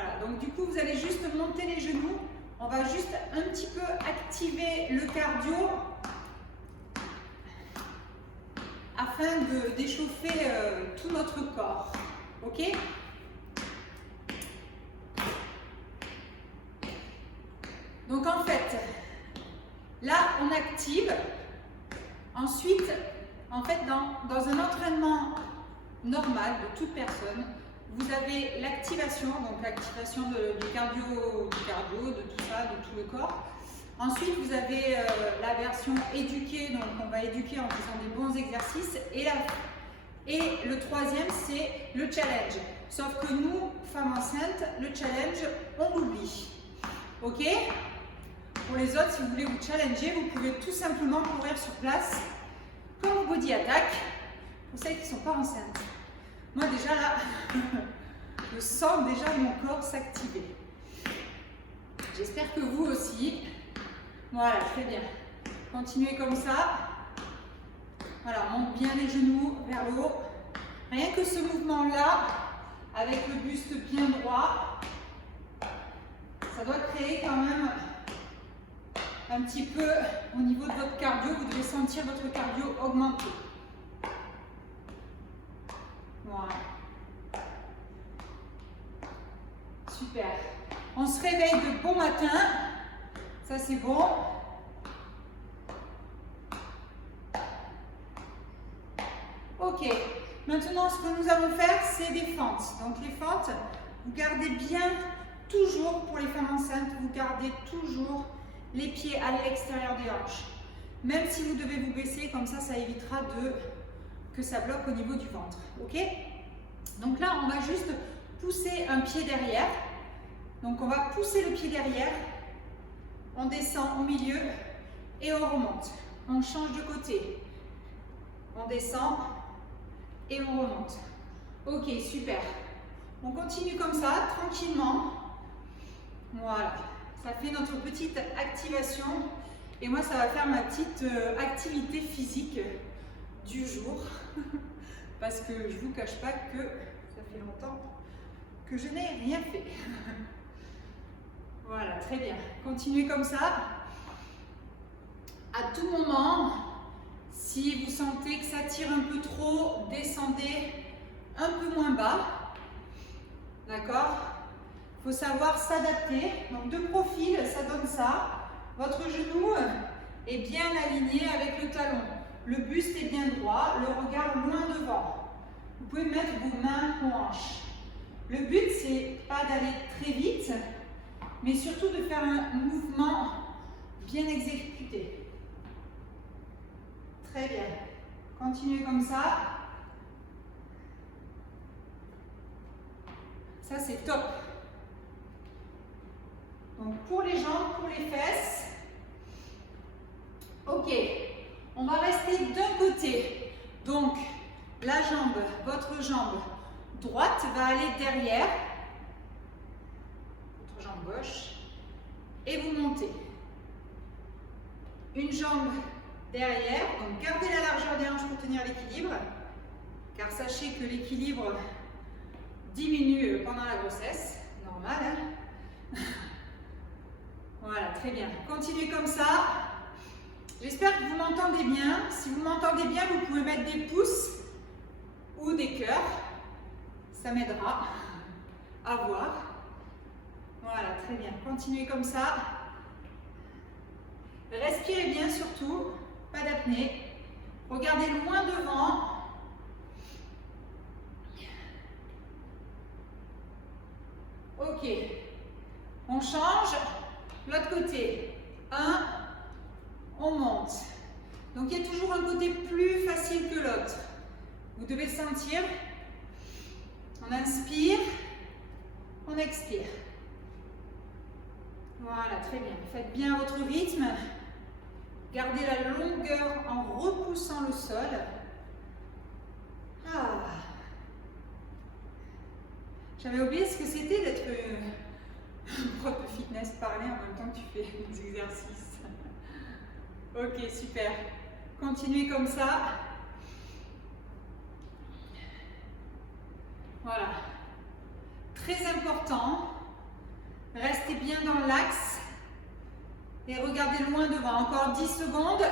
Voilà, donc du coup, vous allez juste monter les genoux. On va juste un petit peu activer le cardio afin d'échauffer tout notre corps. Ok? Donc en fait, là, on active. Ensuite, en fait, dans un entraînement normal de toute personne, vous avez l'activation, donc l'activation du cardio, de tout ça, de tout le corps. Ensuite, vous avez la version éduquée, donc on va éduquer en faisant des bons exercices. Et le troisième, c'est le challenge. Sauf que nous, femmes enceintes, le challenge, on l'oublie. Ok? Pour les autres, si vous voulez vous challenger, vous pouvez tout simplement courir sur place, comme au body attack, pour celles qui ne sont pas enceintes. Moi déjà là, je sens déjà mon corps s'activer. J'espère que vous aussi. Voilà, très bien. Continuez comme ça. Voilà, on monte bien les genoux vers le haut. Rien que ce mouvement-là, avec le buste bien droit, ça doit créer quand même un petit peu au niveau de votre cardio. Vous devez sentir votre cardio augmenter. Voilà. Super. On se réveille de bon matin. Ça, c'est bon. Ok. Maintenant, ce que nous allons faire, c'est des fentes. Donc, les fentes, vous gardez bien, toujours, pour les femmes enceintes, vous gardez toujours les pieds à l'extérieur des hanches. Même si vous devez vous baisser, comme ça évitera que ça bloque au niveau du ventre. Ok? Donc là, on va juste pousser un pied derrière. Donc on va pousser le pied derrière, on descend au milieu et on remonte. On change de côté. On descend et on remonte. Ok, super. On continue comme ça, tranquillement. Voilà. Ça fait notre petite activation. Et moi, ça va faire ma petite activité physique du jour. Parce que je ne vous cache pas que ça fait longtemps que je n'ai rien fait. Voilà, très bien. Continuez comme ça. À tout moment, si vous sentez que ça tire un peu trop, descendez un peu moins bas. D'accord? Il faut savoir s'adapter. Donc de profil, ça donne ça. Votre genou est bien aligné avec le talon. Le buste est bien droit, le regard loin devant. Vous pouvez mettre vos mains aux hanches. Le but, c'est pas d'aller très vite, mais surtout de faire un mouvement bien exécuté. Très bien. Continuez comme ça. Ça, c'est top. Donc, pour les jambes, pour les fesses. Ok. On va rester d'un côté. Donc, la jambe, votre jambe droite va aller derrière. Votre jambe gauche. Et vous montez. Une jambe derrière. Donc, gardez la largeur des hanches pour tenir l'équilibre. Car sachez que l'équilibre diminue pendant la grossesse. Normal, hein? Voilà, très bien. Continuez comme ça. J'espère que vous m'entendez bien. Si vous m'entendez bien, vous pouvez mettre des pouces ou des cœurs. Ça m'aidera à voir. Voilà, très bien. Continuez comme ça. Respirez bien surtout. Pas d'apnée. Regardez loin devant. Ok. On change. L'autre côté. 1. On monte. Donc il y a toujours un côté plus facile que l'autre. Vous devez le sentir. On inspire. On expire. Voilà, très bien. Faites bien votre rythme. Gardez la longueur en repoussant le sol. Ah. J'avais oublié ce que c'était d'être prof de fitness, parler en même temps que tu fais des exercices. Ok, super. Continuez comme ça. Voilà. Très important, Restez bien dans l'axe. Et regardez loin devant. Encore 10 secondes.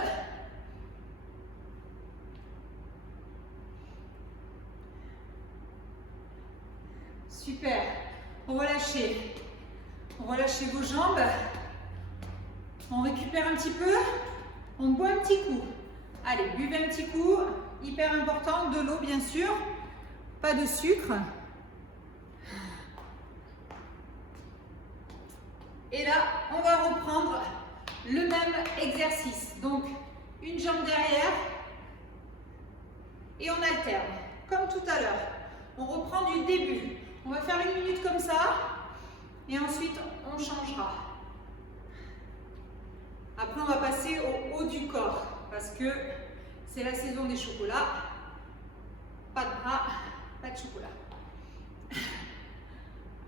Super. Relâchez. Relâchez vos jambes. On récupère un petit peu. On boit un petit coup. Allez, buvez un petit coup. Hyper important. De l'eau, bien sûr. Pas de sucre. Et là, on va reprendre le même exercice. Donc, une jambe derrière et on alterne. Comme tout à l'heure. On reprend du début. On va faire 1 minute comme ça et ensuite on changera. Après, on va passer au haut du corps parce que c'est la saison des chocolats. Pas de bras, pas de chocolat.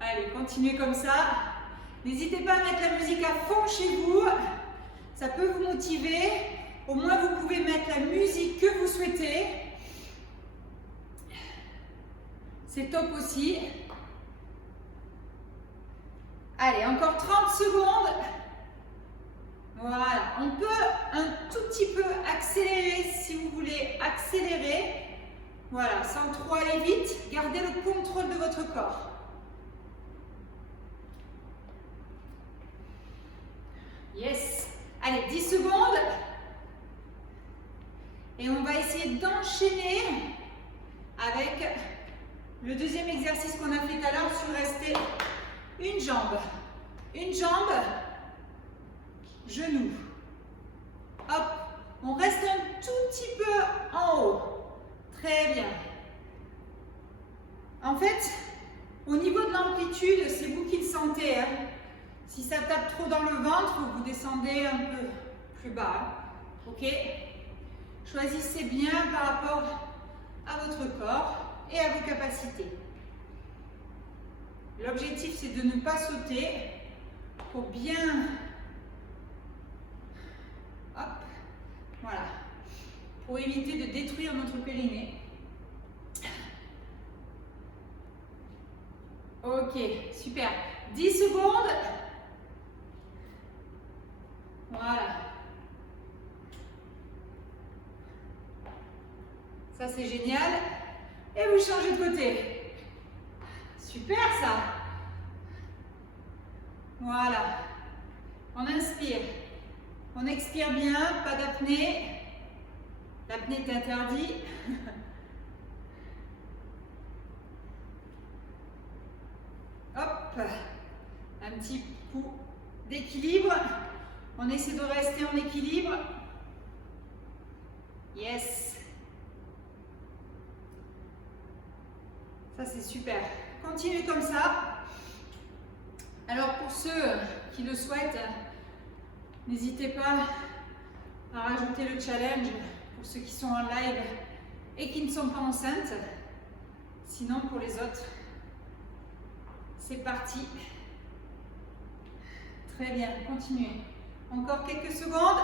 Allez, continuez comme ça. N'hésitez pas à mettre la musique à fond chez vous. Ça peut vous motiver. Au moins, vous pouvez mettre la musique que vous souhaitez. C'est top aussi. Allez, encore 30 secondes. Voilà, on peut un tout petit peu accélérer si vous voulez accélérer. Voilà, sans trop aller vite, gardez le contrôle de votre corps. Yes. Allez, 10 secondes. Et on va essayer d'enchaîner avec le deuxième exercice qu'on a fait tout à l'heure sur rester une jambe, genou. Hop, on reste un tout petit peu en haut. Très bien. En fait, au niveau de l'amplitude, c'est vous qui le sentez. Hein. Si ça tape trop dans le ventre, vous descendez un peu plus bas. Ok? Choisissez bien par rapport à votre corps et à vos capacités. L'objectif, c'est de ne pas sauter pour bien... Hop, voilà. Pour éviter de détruire notre périnée. Ok, super. 10 secondes. Voilà. Ça, c'est génial. Et vous changez de côté. Super, ça. Voilà. On inspire. On expire bien, pas d'apnée. L'apnée est interdite. Hop. Un petit coup d'équilibre. On essaie de rester en équilibre. Yes. Ça, c'est super. Continuez comme ça. Alors, pour ceux qui le souhaitent, n'hésitez pas à rajouter le challenge pour ceux qui sont en live et qui ne sont pas enceintes. Sinon, pour les autres, c'est parti. Très bien, continuez. Encore quelques secondes.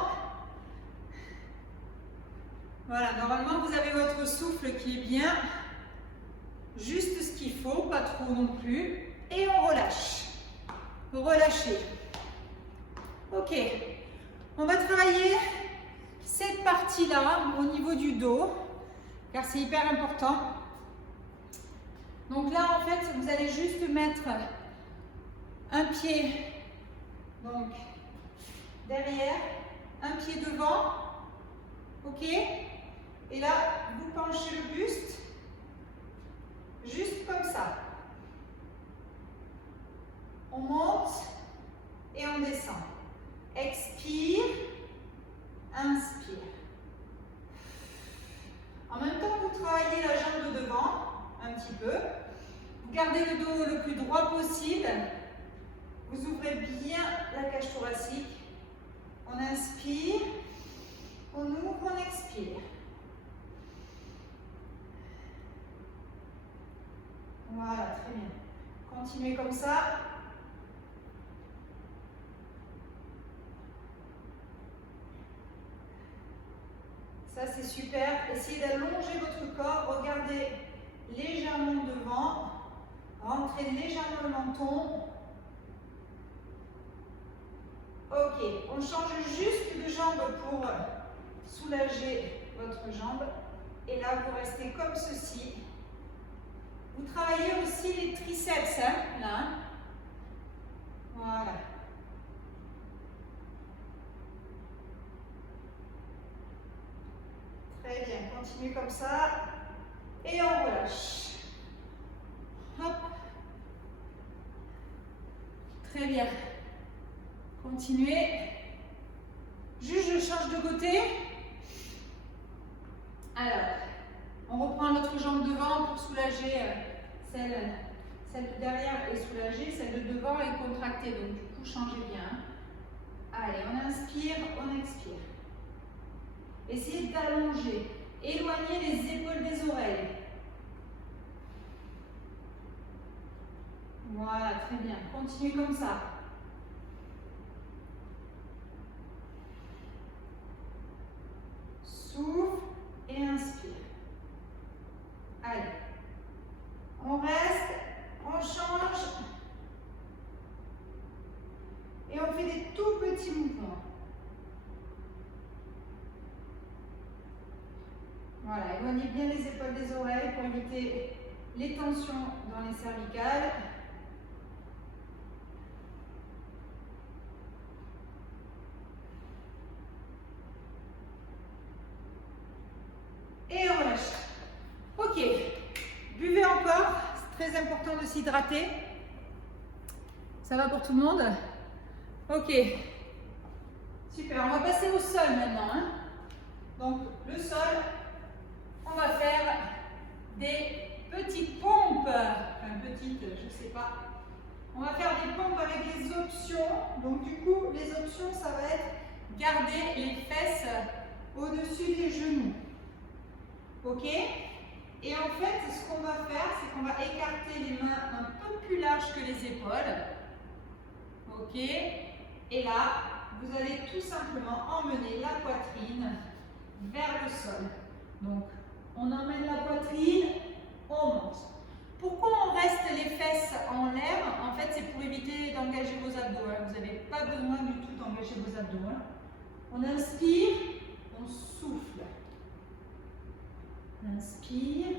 Voilà, normalement, vous avez votre souffle qui est bien. Juste ce qu'il faut, pas trop non plus. Et on relâche. Relâchez. Ok. On va travailler cette partie-là au niveau du dos, car c'est hyper important. Donc là, en fait, vous allez juste mettre un pied donc derrière, un pied devant. Ok. Et là, vous penchez le buste. Juste comme ça. On monte et on descend. Expire, inspire. En même temps, vous travaillez la jambe de devant, un petit peu. Vous gardez le dos le plus droit possible. Vous ouvrez bien la cage thoracique. On inspire, on ouvre, on expire. Voilà, très bien. Continuez comme ça. Ça, c'est super. Essayez d'allonger votre corps. Regardez légèrement devant. Rentrez légèrement le menton. Ok, on change juste de jambe pour soulager votre jambe. Et là, vous restez comme ceci. Vous travaillez aussi les triceps, hein, là. Voilà. Très bien, continuez comme ça. Et on relâche. Hop. Très bien. Continuez. Juste, je change de côté. Alors, on reprend notre jambe devant pour soulager celle de derrière est soulagée, celle de devant est contractée. Donc, du coup, changez bien. Allez, on inspire, on expire. Essayez d'allonger. Éloignez les épaules des oreilles. Voilà, très bien. Continuez comme ça. Souffle et inspire. Allez. On reste, on change. Et on fait des tout petits mouvements. Voilà, éloignez bien les épaules des oreilles pour éviter les tensions dans les cervicales. Et on relâche. Ok, buvez encore, c'est très important de s'hydrater. Ça va pour tout le monde? Ok, super, on va passer au sol maintenant. Hein. Donc le sol, on va faire des petites pompes. Enfin petites, je sais pas. On va faire des pompes avec des options. Donc du coup, les options, ça va être garder les fesses au-dessus des genoux. Ok? Et en fait, ce qu'on va faire, c'est qu'on va écarter les mains un peu plus larges que les épaules. Ok? Et là, vous allez tout simplement emmener la poitrine vers le sol. Donc, on emmène la poitrine, on monte. Pourquoi on reste les fesses en l'air? En fait, c'est pour éviter d'engager vos abdos. Vous n'avez pas besoin du tout d'engager vos abdos. On inspire, on souffle. Inspire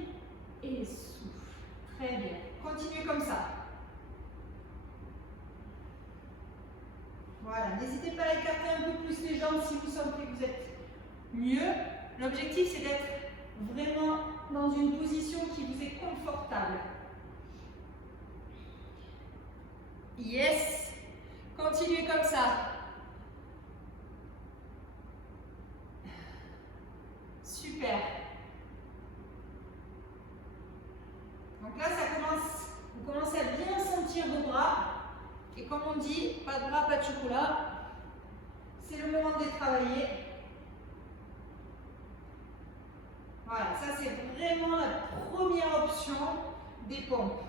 et souffle. Très bien. Continuez comme ça. Voilà. N'hésitez pas à écarter un peu plus les jambes si vous sentez que vous êtes mieux. L'objectif, c'est d'être vraiment dans une position qui vous est confortable. Yes. Continuez comme ça. Super. Donc là, ça commence, vous commencez à bien sentir vos bras. Et comme on dit, pas de bras, pas de chocolat. C'est le moment de les travailler. Voilà, ça c'est vraiment la première option des pompes.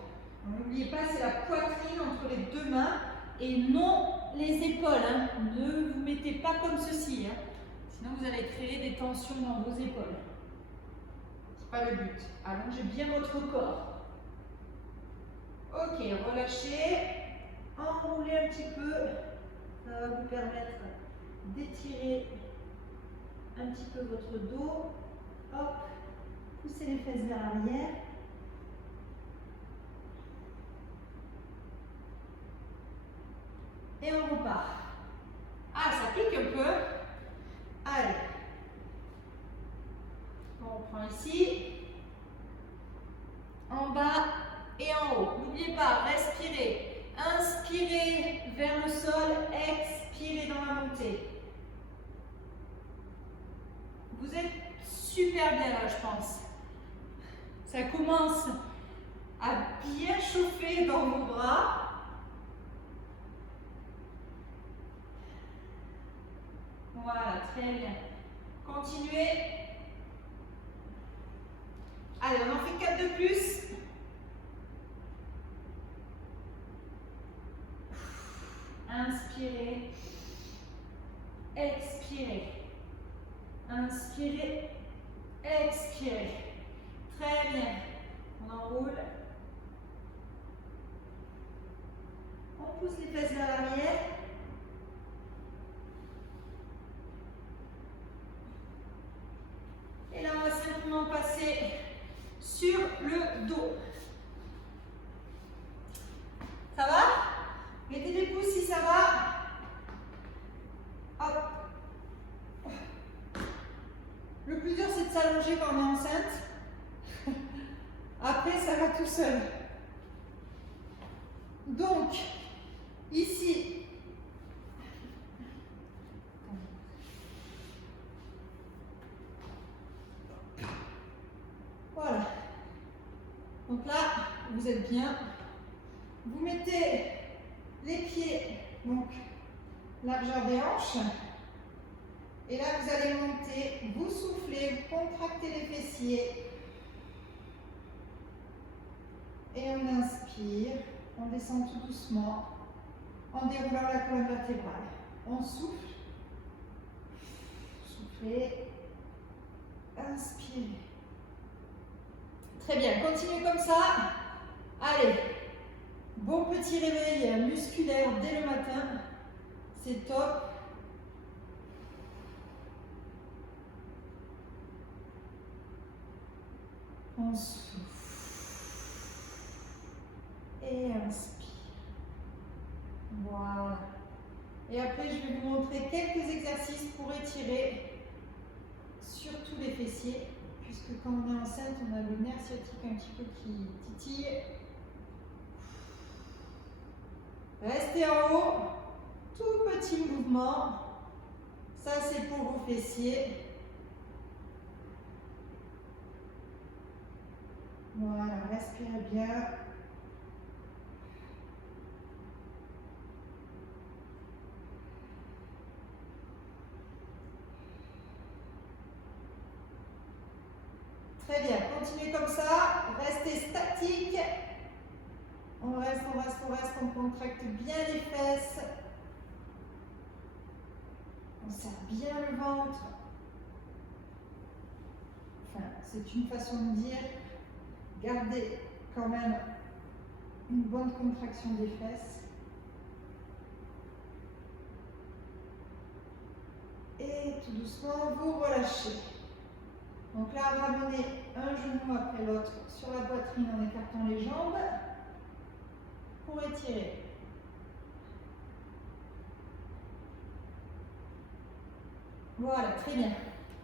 N'oubliez pas, c'est la poitrine entre les deux mains et non les épaules. Hein. Ne vous mettez pas comme ceci. Hein. Sinon, vous allez créer des tensions dans vos épaules. C'est pas le but. Allongez bien votre corps. Ok, relâchez. Enroulez un petit peu. Ça va vous permettre d'étirer un petit peu votre dos. Hop. Poussez les fesses vers l'arrière. Et on repart. Ah, ça pique un peu. Allez. On reprend ici. En bas et en haut. N'oubliez pas, respirez. Inspirez vers le sol, expirez dans la montée. Vous êtes super bien là, je pense. Ça commence à bien chauffer dans vos bras. Voilà, très bien. Continuez. Allez, on en fait 4 de plus. Inspirez. Expirez. Inspirez. Expirez. Très bien. On enroule. On pousse les fesses vers l'arrière. simplement passer sur le dos. Ça va? Mettez des pouces si ça va. Hop. Le plus dur, c'est de s'allonger quand on est enceinte. Après, ça va tout seul. Donc, ici, voilà. Donc là, vous êtes bien. Vous mettez les pieds, donc largeur des hanches. Et là, vous allez monter, vous soufflez, vous contractez les fessiers. Et on inspire, on descend tout doucement en déroulant la colonne vertébrale. On souffle, soufflez, inspirez. Très bien, continuez comme ça. Allez, bon petit réveil musculaire dès le matin, c'est top. On souffle et inspire. Voilà. Et après, je vais vous montrer quelques exercices pour étirer surtout les fessiers, puisque quand on est enceinte, on a le nerf sciatique un petit peu qui titille. Restez en haut, tout petit mouvement. Ça, c'est pour vos fessiers. Voilà, respirez bien. Très bien, continuez comme ça, restez statique. On reste, on contracte bien les fesses. On serre bien le ventre. Enfin, c'est une façon de dire, gardez quand même une bonne contraction des fesses. Et tout doucement, vous relâchez. Donc là, ramenez un genou après l'autre sur la poitrine en écartant les jambes pour étirer. Voilà, très bien.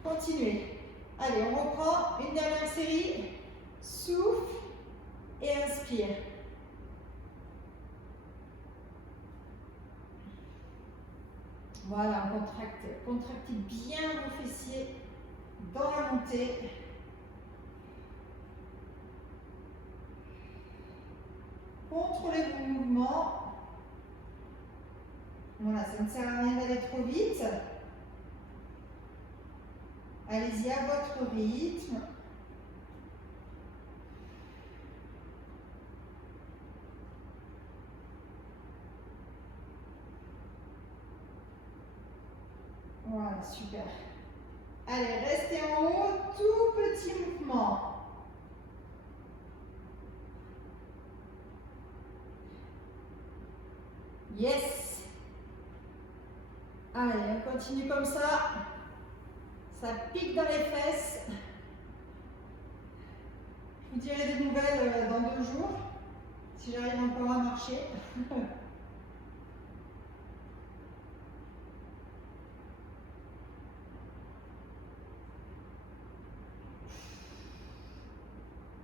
Continuez. Allez, on reprend une dernière série. Souffle et inspire. Voilà, on contracte. Contractez bien vos fessiers dans la montée. Contrôlez vos mouvements. Voilà, ça ne sert à rien d'aller trop vite. Allez-y à votre rythme. Voilà, super. Allez, restez en haut, tout petit mouvement. Yes. Allez, on continue comme ça. Ça pique dans les fesses. Je vous dirai des nouvelles dans 2 jours, si j'arrive encore à marcher.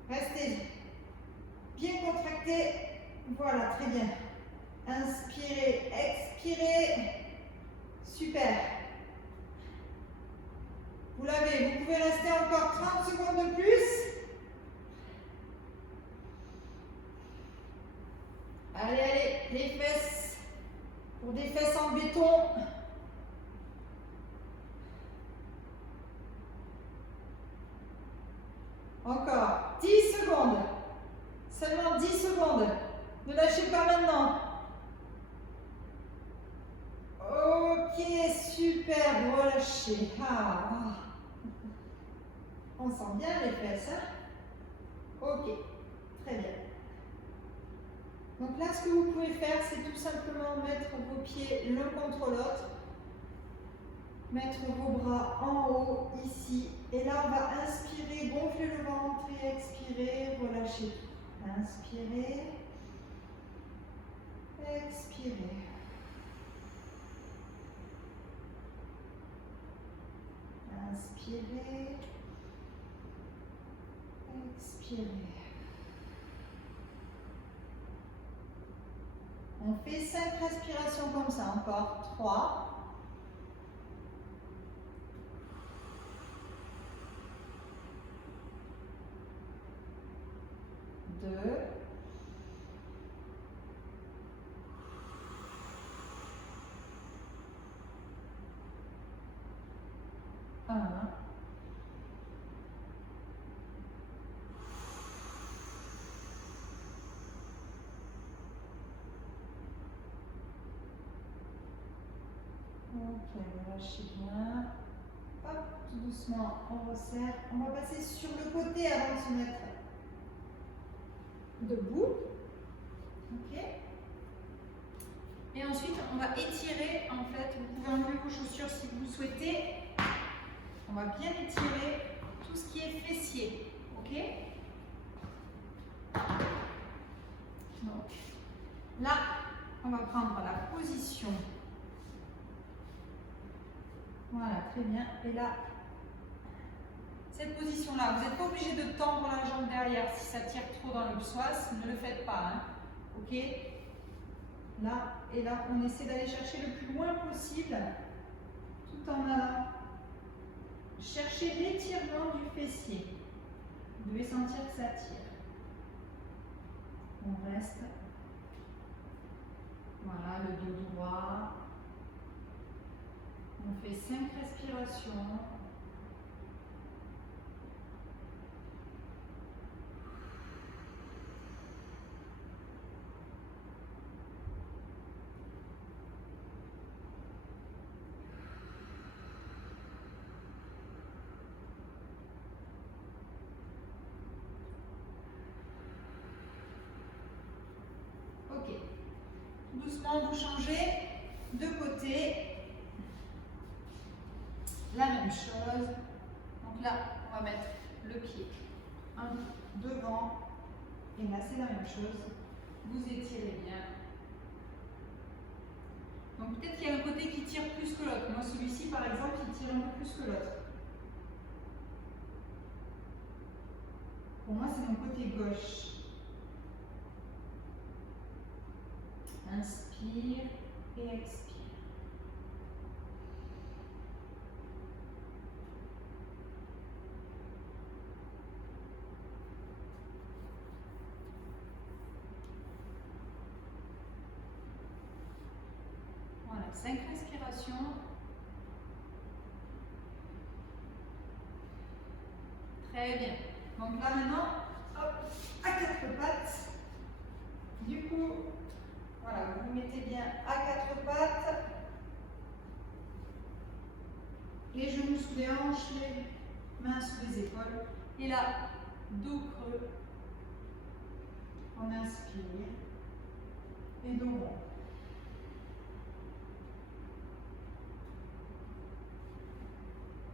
Restez bien contractés. Voilà, très bien. Inspirez, expirez. Super. Vous l'avez, vous pouvez rester encore 30 secondes de plus. Allez, allez, les fesses. Pour des fesses en béton. Encore 10 secondes. Seulement 10 secondes. Ne lâchez pas maintenant. Ok, super, relâchez. Ah. On sent bien les fesses. Hein? Ok, très bien. Donc là, ce que vous pouvez faire, c'est tout simplement mettre vos pieds l'un contre l'autre. mettre vos bras en haut, ici. Et là, on va inspirer, gonfler le ventre et expirer, relâcher. Inspirez. Expirez. Inspirez. Expirez. On fait 5 respirations comme ça, encore 3. 2. 1. Ok, relâchez bien. Hop, tout doucement, on resserre. On va passer sur le côté avant de se mettre debout. Ok. Et ensuite, on va étirer, en fait, vous pouvez enlever vos chaussures si vous le souhaitez. On va bien étirer tout ce qui est fessier. Ok. Donc, là, on va prendre la position. Voilà, très bien. Et là, cette position-là, vous n'êtes pas obligé de tendre la jambe derrière si ça tire trop dans le psoas, ne le faites pas. Hein. Ok. Là, et là, on essaie d'aller chercher le plus loin possible, tout en allant chercher l'étirement du fessier. Vous devez sentir que ça tire. On reste. Voilà, le dos droit. On fait 5 respirations. Ok. Doucement, vous changez de côté. La même chose. Donc là, on va mettre le pied devant. Et là, c'est la même chose. Vous étirez bien. Donc peut-être qu'il y a un côté qui tire plus que l'autre. Moi, celui-ci, par exemple, il tire un peu plus que l'autre. Pour moi, c'est mon côté gauche. Inspire et expire. Voilà, 5 respirations. Très bien. Donc là maintenant, hop, à 4 pattes. Du coup, voilà, vous vous mettez bien à 4 pattes. Les genoux sous les hanches, les mains sous les épaules. Et là, dos creux. On inspire. Et dos rond.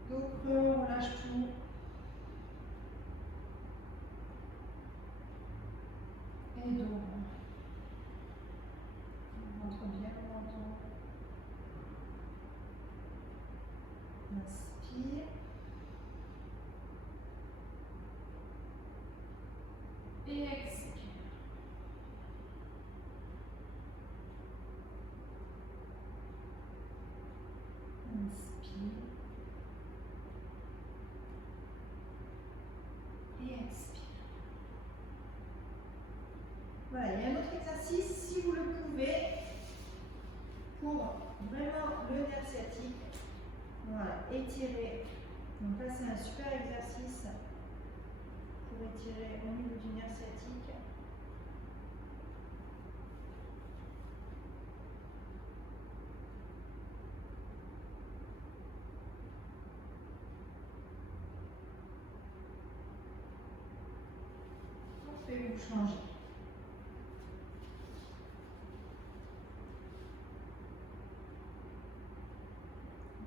Dos creux, on lâche tout. Et dos rond. On rentre bien le menton. Inspire. Et expire. Inspire. Et expire. Voilà, il y a un autre exercice, si vous le pouvez, pour vraiment le nerf sciatique. Voilà, étirer. Donc là, c'est un super exercice pour étirer au niveau du nerf sciatique. Et vous changez.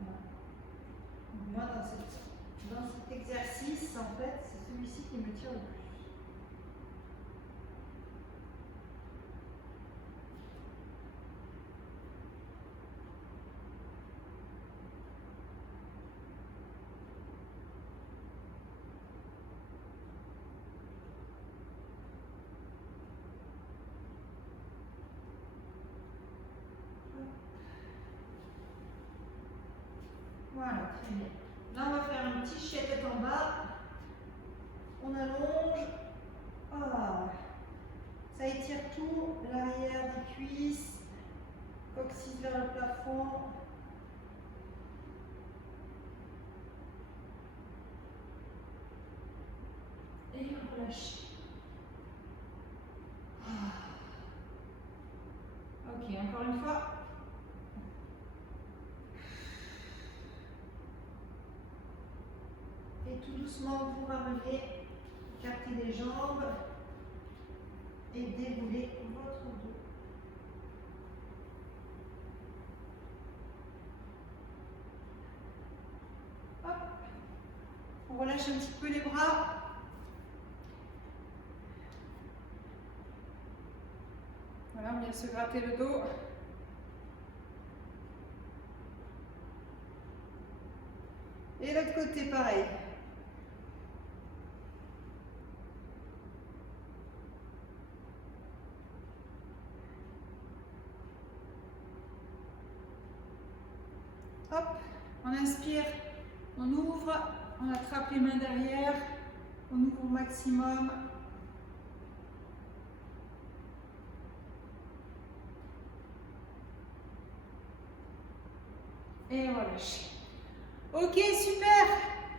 Voilà. moi, dans cet exercice, en fait, c'est celui-ci qui me tire le plus. Voilà, très bien. Là, on va faire un petit chien tête en bas. On allonge. Ah. Ça étire tout, l'arrière des cuisses, coccyx vers le plafond. Et relâche. Ah. Ok, encore une fois. Et tout doucement, vous ramenez, écartez les jambes et déroulez votre dos. Hop. On relâche un petit peu les bras. Voilà, on vient se gratter le dos. Et l'autre côté, pareil. Hop, on inspire, on ouvre, on attrape les mains derrière, on ouvre au maximum. Et relâche. Ok, super.